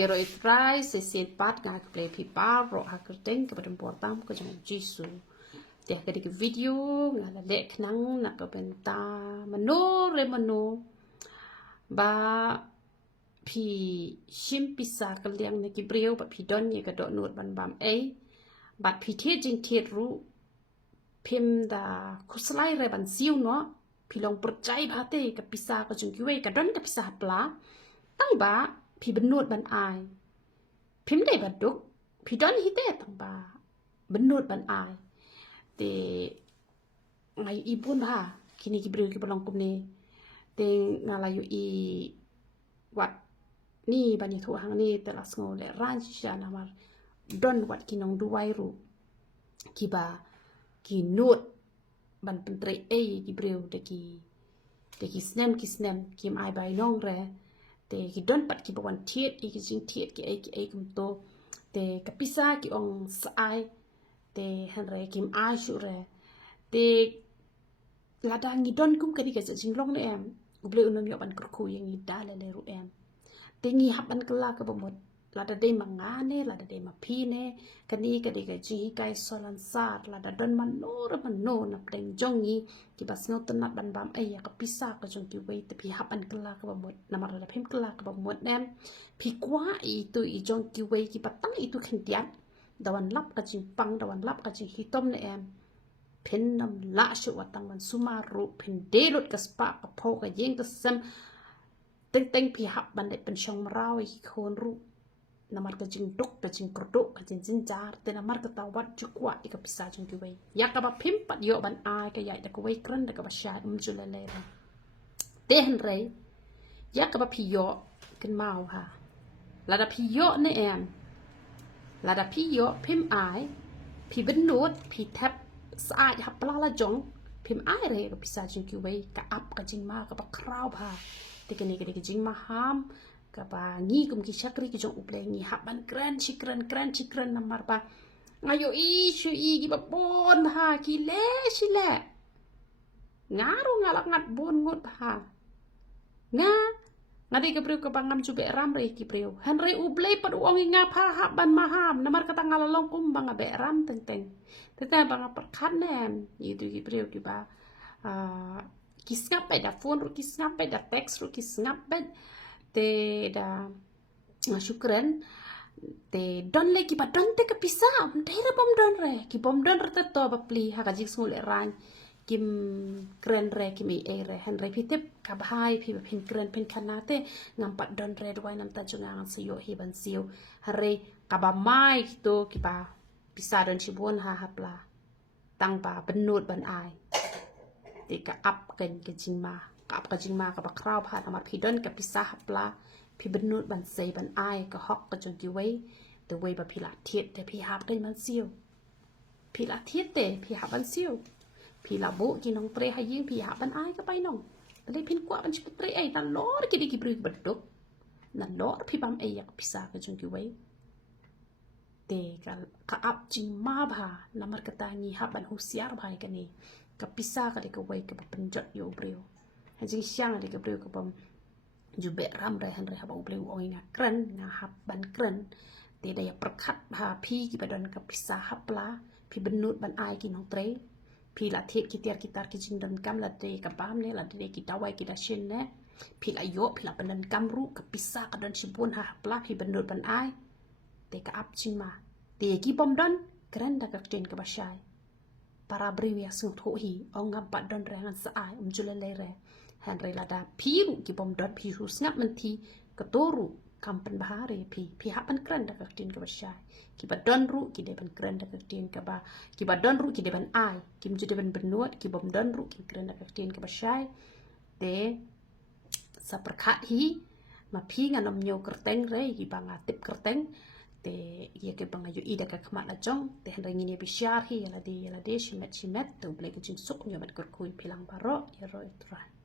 Iro itrai sesin pat ngak play pipa ro hakerteng kepada portam ke jong jisu. Dia kedik video ngala lek nang nak ke benta meno ba pi shim pisa ke liang ne ki breu ba pi don ye ke do nut ban bam bat pi the jing the ru pim da kuslai re ban siu no pi long percai ba te ke pisa ke jong kiwe ke don ke pisa pla tang ba pi benut ban ai phim đây bật đúc phi đón hít tết thằng bà bên nốt ban ai thì ngày y buôn bà khi này kibru cái balong kum này thì ngà là yu y wat ni ban y thu hàng niแต่ละสงเลยร้านชิชานามาดอนวัดกินองดูไวรูกีบากีนวดบันเป็นเตรกีบริวเด็กสแนมกีมไอใบน้องเร่แต่กีดอนปัดกีบวันเทียดกีจิงเทียดกีไอกุมโตแต่กับพิซซ่ากีองสไอแต่ฮันเร่กีมไอชูเร่แต่ลาดางีดอนกุมกันดีกับจิงร้องเนี่ยกูเปลือยนมยอบันกระคุยยังงีได้เลยรู้แต่งีหับบันกลากับบหมดลาดาเดมังงาเน่ลาดาเดมาพีเน่กันนี้กันดีกับจีไกโซลันซาดลาดาดอนมันโนรมันโนนับเด้งจงงี้กีบัสเงาตันนัดบันบามกับพิซซ่ากับจงกีไว้แต่พี่หับบันกลากับบหมดนามาระดับเพิ่มกลากับบหมดแนมพี่กว่าอีตัวอีจงกีไว้กีบัตั้งอีตัวขันเดียนดาวันลับกับจิงปังดาวันลับกับจิงฮิตอมเน่เพิ่นนำละชวัตังวันสุมารุเพิ่นเดลุดกับสปะกับโพกับยิงกับซัมเต็งพี่หับบันเด็เป็นช่องมราวอีกคนรู้นามากับจิงดุกกับจิงกระดุกกับจิงจินจาร์แต่นามากับตาวัดจุกว่าอีกกับภาษาจงกีไว้อยากกับพิมพ์ปัดโยบันอายกับใหญ่แต่ก็ไว้กรันแต่กับภาษาจุลเลร์เตหันไรอยากกับพี่โยกันมาค่ะระดับพี่โยเนี่ยระดับพี่โยพิมพ์อายพี่เป็นนูดพี่แทบสะอาดหับปลาละจงพิมพ์อายเลยกับภาษาจงกีไว้กับอับกับจิงมากับคราวค่ะแต่กันนี้ก็ได้กับจิงมาห้ามกับงี้กุมกิชักรีกิจงอุปเลงี้หับบันกรันชิกรันน้ำมาร์ปะอายุอีชูอีกิบปนพากิเล่ชิเล่งารุงาลักงัดบนงดพางาดีกับเปรียวกับบังงามจูเบรามเรกิเปรียวฮันเรอุปเลปัดอุองงาพาหับบันมาห้ามน้ำมาร์กตังงาลลงกุมบังเบรามแต่งแต่บังประคัดแนมยี่ดูกิเปรียวกิบกิสงับไปดับโฟนรุกิสงับไปดับเท็กซ์รุกิสงับไปte da syukran te don le ki don te ke pisa daira bom don re ki bom don re te to bapli ha ka jik sngule ran kim kren re ki mi e re han re pitep ka bhai phi phin kren phin khana te ngam pat don re dwai nam ta chunga ang sayo hi ban siu hare ka ba mai to ki ba pisa don chibon ha hapla tang ba benut ban ai te ka up ken ke jing maกับกระจิงมากับคราวผ่านมาพี่ดอนกับพิซซ่าฮับลาพี่บรรนุบันเซบันไอก็ฮอกกับจนกี่ไว้แต่ไว้แบบพี่ละเทียดแต่พี่ฮับได้มันเซียวพี่ละเทียดแต่พี่ฮับมันเซียวพี่ละโบกินน้องเตรให้ยิงพี่ฮับบันไอก็ไปน้องแต่ได้พินกว่าบันชิบเตรไอนั่นล้อกี่ดีกี่บริบัดดกนั่นล้อพี่บัมไอกับพิซซ่ากับจนกี่ไว้แต่กับอับจิงมาบ่าน้ำมันกระตางีฮับบันหูเสียร์บ่ายกันนี่กับพิซซ่าก็ได้กับไว้กับเป็นจัดโยเบรียวจริงช่างอะไรกับเรื่องกับผมจูเบรามไรฮันไรฮับเอาเรื่องอ่อยงากรันงาฮับบันกรันแต่ได้ประคัดพาพี่กิบดอนกับพิซซ่าฮับปลาพี่บรรนุบันไอกินของเตรพี่ละเทียกิเตียร์กิตาร์กิจินดันกัมละเดกับบ้ามเนี่ยละเดกิตาไวกิตาเชนเนี่ยพี่ละโยพี่ละบันดันกัมรู้กับพิซซ่ากับดอนชิบุนฮับปลาพี่บรรนุบันไอแต่กับอับจินมาแต่กีบอมดอนกรันดักกับเจนกับบัชชัยpara beri yang sungguh hohi orang abad dan rangan seai jual lere Henry lada piru ki bom dot piru snap menti ketoru kampen bahare pi hapan keren dak tin ke bersai ki badon ru ki de ban keren dak tin ke ba ki badon ru ki de ban ai ki mju de ban benuat ki bom don ru ki keren dak tin ke bersai de sa perkat hi ma pi nganom nyo kerteng re ki banga tip kerteng te ye ke banga yu ida ka khmat la jong te Henry ngini bisyar hi yala de shimet te ble ke jin suk nyo bat kur kui pilang baro ye ro itran